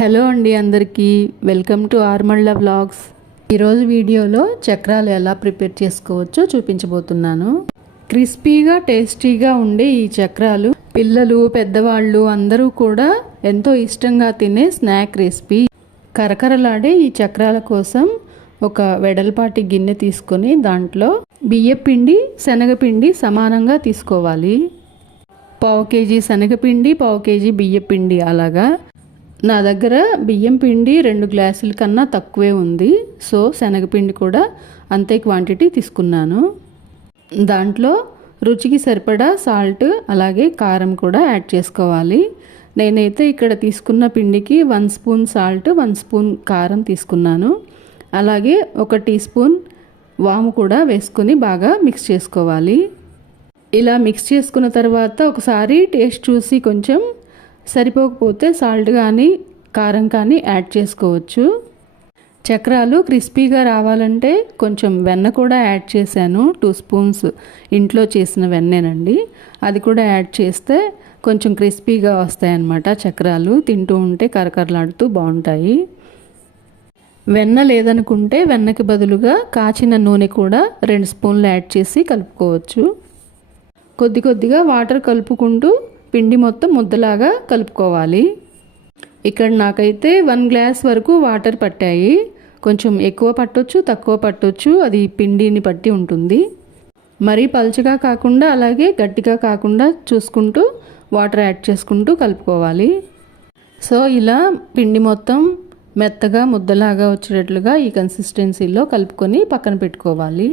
Hello అండి అందరికీ. Welcome to Armalla vlogs. ఈరోజు వీడియోలో చక్రాలు ఎలా ప్రిపేర్ చేసుకోవచ్చో చూపించబోతున్నాను. క్రిస్పీగా టేస్టీగా ఉండే ఈ చక్రాలు పిల్లలు పెద్దవాళ్ళు అందరూ కూడా ఎంతో ఇష్టంగా తినే స్నాక్ రెసిపీ. కరకరలాడే ఈ చక్రాల కోసం ఒక వెడల్పాటి గిన్నె తీసుకొని దాంట్లో బియ్యపిండి శనగపిండి సమానంగా తీసుకోవాలి. పావు కేజీ శనగపిండి పావు కేజీ బియ్యపిండి అలాగా. నా దగ్గర బియ్యం పిండి రెండు గ్లాసుల కన్నా తక్కువే ఉంది. సో శనగపిండి కూడా అంతే క్వాంటిటీ తీసుకున్నాను. దాంట్లో రుచికి సరిపడా సాల్ట్ అలాగే కారం కూడా యాడ్ చేసుకోవాలి. నేనైతే ఇక్కడ తీసుకున్న పిండికి one spoon salt one spoon కారం తీసుకున్నాను. అలాగే ఒక టీ స్పూన్ వాము కూడా వేసుకొని బాగా మిక్స్ చేసుకోవాలి. ఇలా మిక్స్ చేసుకున్న తర్వాత ఒకసారి టేస్ట్ చూసి కొంచెం సరిపోకపోతే సాల్ట్ కానీ కారం కానీ యాడ్ చేసుకోవచ్చు. చక్రాలు క్రిస్పీగా రావాలంటే కొంచెం వెన్న కూడా యాడ్ చేశాను. టూ స్పూన్స్ ఇంట్లో చేసిన వెన్నేనండి. అది కూడా యాడ్ చేస్తే కొంచెం క్రిస్పీగా వస్తాయన్నమాట చక్రాలు. తింటూ ఉంటే కరకరలాడుతూ బాగుంటాయి. వెన్న లేదనుకుంటే వెన్నకి బదులుగా కాచిన నూనె కూడా రెండు స్పూన్లు యాడ్ చేసి కలుపుకోవచ్చు. కొద్ది కొద్దిగా వాటర్ కలుపుకుంటూ పిండి మొత్తం ముద్దలాగా కలుపుకోవాలి. ఇక్కడ నాకైతే వన్ గ్లాస్ వరకు వాటర్ పట్టాయి. కొంచెం ఎక్కువ పట్టొచ్చు తక్కువ పట్టొచ్చు. అది పిండిని పట్టి ఉంటుంది. మరీ పలుచగా కాకుండా అలాగే గట్టిగా కాకుండా చూసుకుంటూ వాటర్ యాడ్ చేసుకుంటూ కలుపుకోవాలి. సో ఇలా పిండి మొత్తం మెత్తగా ముద్దలాగా వచ్చేటట్లుగా ఈ కన్సిస్టెన్సీలో కలుపుకొని పక్కన పెట్టుకోవాలి.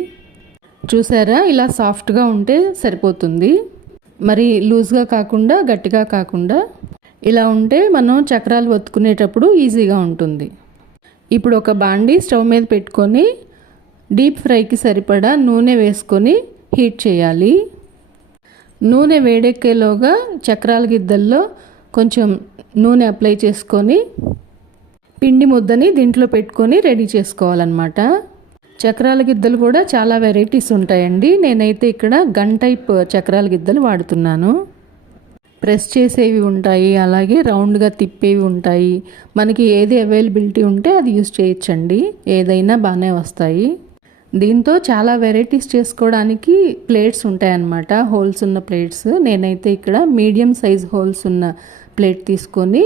చూసారా? ఇలా సాఫ్ట్గా ఉంటే సరిపోతుంది. మరి లూజ్గా కాకుండా గట్టిగా కాకుండా ఇలా ఉంటే మనం చక్రాలు ఒత్తుకునేటప్పుడు ఈజీగా ఉంటుంది. ఇప్పుడు ఒక బాండి స్టవ్ మీద పెట్టుకొని డీప్ ఫ్రైకి సరిపడా నూనె వేసుకొని హీట్ చేయాలి. నూనె వేడెక్కేలోగా చక్రాల గిద్దల్లో కొంచెం నూనె అప్లై చేసుకొని పిండి ముద్దని దీంట్లో పెట్టుకొని రెడీ చేసుకోవాలన్నమాట. చక్రాల గిద్దలు కూడా చాలా వెరైటీస్ ఉంటాయండి. నేనైతే ఇక్కడ గన్ టైప్ చక్రాల గిద్దలు వాడుతున్నాను. ప్రెస్ చేసేవి ఉంటాయి అలాగే రౌండ్గా తిప్పేవి ఉంటాయి. మనకి ఏది అవైలబిలిటీ ఉంటే అది యూస్ చేయొచ్చండి. ఏదైనా బాగానే వస్తాయి. దీంతో చాలా వెరైటీస్ చేసుకోవడానికి ప్లేట్స్ ఉంటాయన్నమాట. హోల్స్ ఉన్న ప్లేట్స్. నేనైతే ఇక్కడ మీడియం సైజ్ హోల్స్ ఉన్న ప్లేట్ తీసుకొని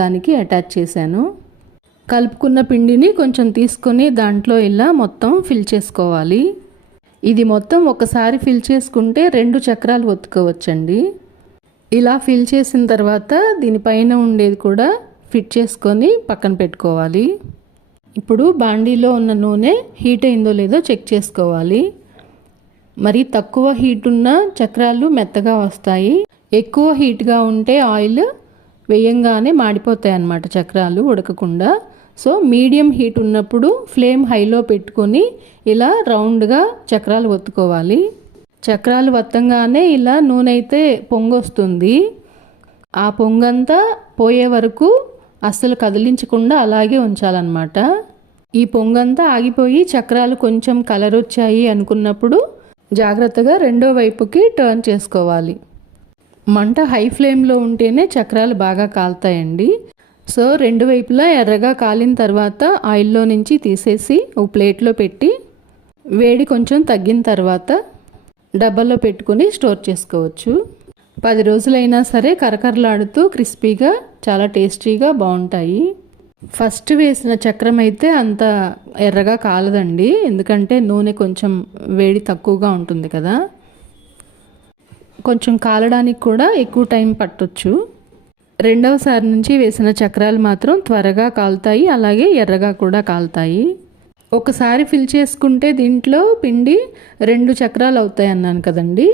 దానికి అటాచ్ చేశాను. కలుపుకున్న పిండిని కొంచెం తీసుకొని దాంట్లో ఇలా మొత్తం ఫిల్ చేసుకోవాలి. ఇది మొత్తం ఒకసారి ఫిల్ చేసుకుంటే రెండు చక్రాలు ఒత్తుకోవచ్చండి. ఇలా ఫిల్ చేసిన తర్వాత దీనిపైన ఉండేది కూడా ఫిట్ చేసుకొని పక్కన పెట్టుకోవాలి. ఇప్పుడు బాండీలో ఉన్న నూనె హీట్ అయిందో లేదో చెక్ చేసుకోవాలి. మరి తక్కువ హీట్ ఉన్న చక్రాలు మెత్తగా వస్తాయి. ఎక్కువ హీట్గా ఉంటే ఆయిల్ వేయంగానే మాడిపోతాయి అన్నమాట చక్రాలు ఉడకకుండా. సో మీడియం హీట్ ఉన్నప్పుడు ఫ్లేమ్ హైలో పెట్టుకొని ఇలా రౌండ్గా చక్రాలు ఒత్తుకోవాలి. చక్రాలు వత్తంగానే ఇలా నూనె అయితే పొంగొస్తుంది. ఆ పొంగంతా పోయే వరకు అస్సలు కదిలించకుండా అలాగే ఉంచాలన్నమాట. ఈ పొంగంతా ఆగిపోయి చక్రాలు కొంచెం కలర్ వచ్చాయి అనుకున్నప్పుడు జాగ్రత్తగా రెండో వైపుకి టర్న్ చేసుకోవాలి. మంట హై ఫ్లేమ్లో ఉంటేనే చక్రాలు బాగా కాలుతాయండి. సో రెండు వైపులా ఎర్రగా కాలిన తర్వాత ఆయిల్లో నుంచి తీసేసి ఒక ప్లేట్లో పెట్టి వేడి కొంచెం తగ్గిన తర్వాత డబ్బాలో పెట్టుకొని స్టోర్ చేసుకోవచ్చు. పది రోజులైనా సరే కరకరలాడుతూ క్రిస్పీగా చాలా టేస్టీగా బాగుంటాయి. ఫస్ట్ వేసిన చక్రం అయితే అంత ఎర్రగా కాలదండి. ఎందుకంటే నూనె కొంచెం వేడి తక్కువగా ఉంటుంది కదా. కొంచెం కాలడానికి కూడా ఎక్కువ టైం పట్టొచ్చు. రెండవసారి నుంచి వేసిన చక్రాలు మాత్రం త్వరగా కాలుతాయి అలాగే ఎర్రగా కూడా కాలుతాయి. ఒకసారి ఫిల్ చేసుకుంటే దీంట్లో పిండి రెండు చక్రాలు అవుతాయి అన్నాను కదండి.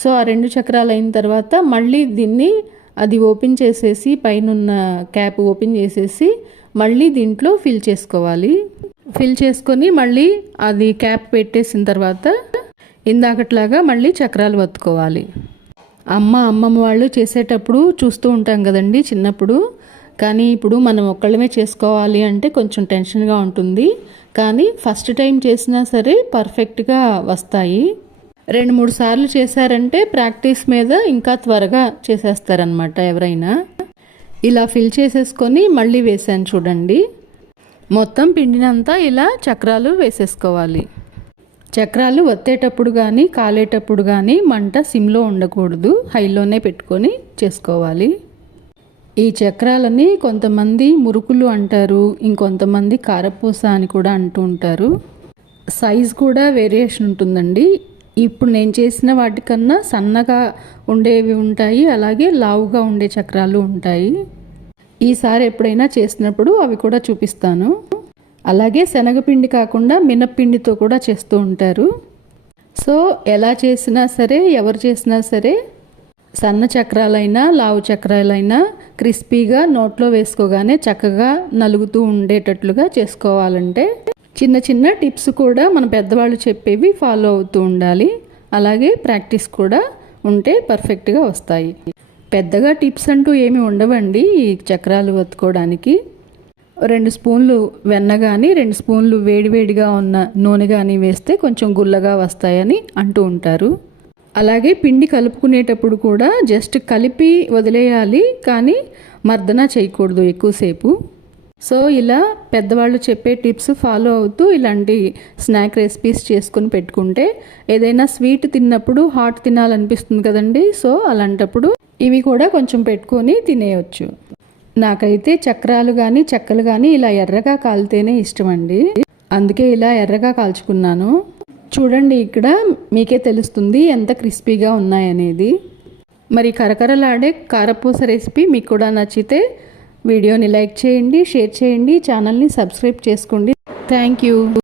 సో ఆ రెండు చక్రాలు అయిన తర్వాత మళ్ళీ దీన్ని అది ఓపెన్ చేసేసి పైనున్న క్యాప్ ఓపెన్ చేసేసి మళ్ళీ దీంట్లో ఫిల్ చేసుకోవాలి. ఫిల్ చేసుకొని మళ్ళీ అది క్యాప్ పెట్టేసిన తర్వాత ఇందాకట్లాగా మళ్ళీ చక్రాలు వత్తుకోవాలి. అమ్మ అమ్మమ్మ వాళ్ళు చేసేటప్పుడు చూస్తూ ఉంటాం కదండి చిన్నప్పుడు. కానీ ఇప్పుడు మనం ఒక్కళ్ళమే చేసుకోవాలి అంటే కొంచెం టెన్షన్గా ఉంటుంది. కానీ ఫస్ట్ టైం చేసినా సరే పర్ఫెక్ట్గా వస్తాయి. రెండు మూడు సార్లు చేశారంటే ప్రాక్టీస్ మీద ఇంకా త్వరగా చేసేస్తారనమాట ఎవరైనా. ఇలా ఫిల్ చేసేసుకొని మళ్ళీ వేసాను చూడండి. మొత్తం పిండినంతా ఇలా చక్రాలు వేసేసుకోవాలి. చక్రాలు వత్తేటప్పుడు కానీ కాలేటప్పుడు కానీ మంట సిమ్లో ఉండకూడదు. హైలోనే పెట్టుకొని చేసుకోవాలి. ఈ చక్రాలని కొంతమంది మురుకులు అంటారు ఇంకొంతమంది కారపూస అని కూడా అంటూ ఉంటారు. సైజ్ కూడా వేరియేషన్ ఉంటుందండి. ఇప్పుడు నేను చేసిన వాటికన్నా సన్నగా ఉండేవి ఉంటాయి అలాగే లావుగా ఉండే చక్రాలు ఉంటాయి. ఈసారి ఎప్పుడైనా చేసినప్పుడు అవి కూడా చూపిస్తాను. అలాగే శనగపిండి కాకుండా మినప్పిండితో కూడా చేస్తూ ఉంటారు. సో ఎలా చేసినా సరే ఎవరు చేసినా సరే సన్న చక్రాలైనా లావు చక్రాలైనా క్రిస్పీగా నోట్లో వేసుకోగానే చక్కగా నలుగుతూ ఉండేటట్లుగా చేసుకోవాలంటే చిన్న చిన్న టిప్స్ కూడా మన పెద్దవాళ్ళు చెప్పేవి ఫాలో అవుతూ ఉండాలి. అలాగే ప్రాక్టీస్ కూడా ఉంటే పర్ఫెక్ట్గా వస్తాయి. పెద్దగా టిప్స్ అంటూ ఏమి ఉండవండి ఈ చక్రాలు వత్తుకోవడానికి. రెండు స్పూన్లు వెన్న కానీ రెండు స్పూన్లు వేడివేడిగా ఉన్న నూనె కానీ వేస్తే కొంచెం గుల్లగా వస్తాయని అంటూ ఉంటారు. అలాగే పిండి కలుపుకునేటప్పుడు కూడా జస్ట్ కలిపి వదిలేయాలి కానీ మర్దన చేయకూడదు ఎక్కువసేపు. సో ఇలా పెద్దవాళ్ళు చెప్పే టిప్స్ ఫాలో అవుతూ ఇలాంటి స్నాక్ రెసిపీస్ చేసుకుని పెట్టుకుంటే ఏదైనా స్వీట్ తిన్నప్పుడు హాట్ తినాలనిపిస్తుంది కదండి. సో అలాంటప్పుడు ఇవి కూడా కొంచెం పెట్టుకొని తినేయచ్చు. నాకైతే చక్రాలు కానీ చెక్కలు కానీ ఇలా ఎర్రగా కాలితేనే ఇష్టం అండి అందుకే ఇలా ఎర్రగా కాల్చుకున్నాను. చూడండి ఇక్కడ మీకే తెలుస్తుంది ఎంత క్రిస్పీగా ఉన్నాయనేది. మరి కరకరలాడే కారపూస రెసిపీ మీకు కూడా నచ్చితే వీడియోని లైక్ చేయండి షేర్ చేయండి ఛానల్ని సబ్స్క్రైబ్ చేసుకోండి. Thank you.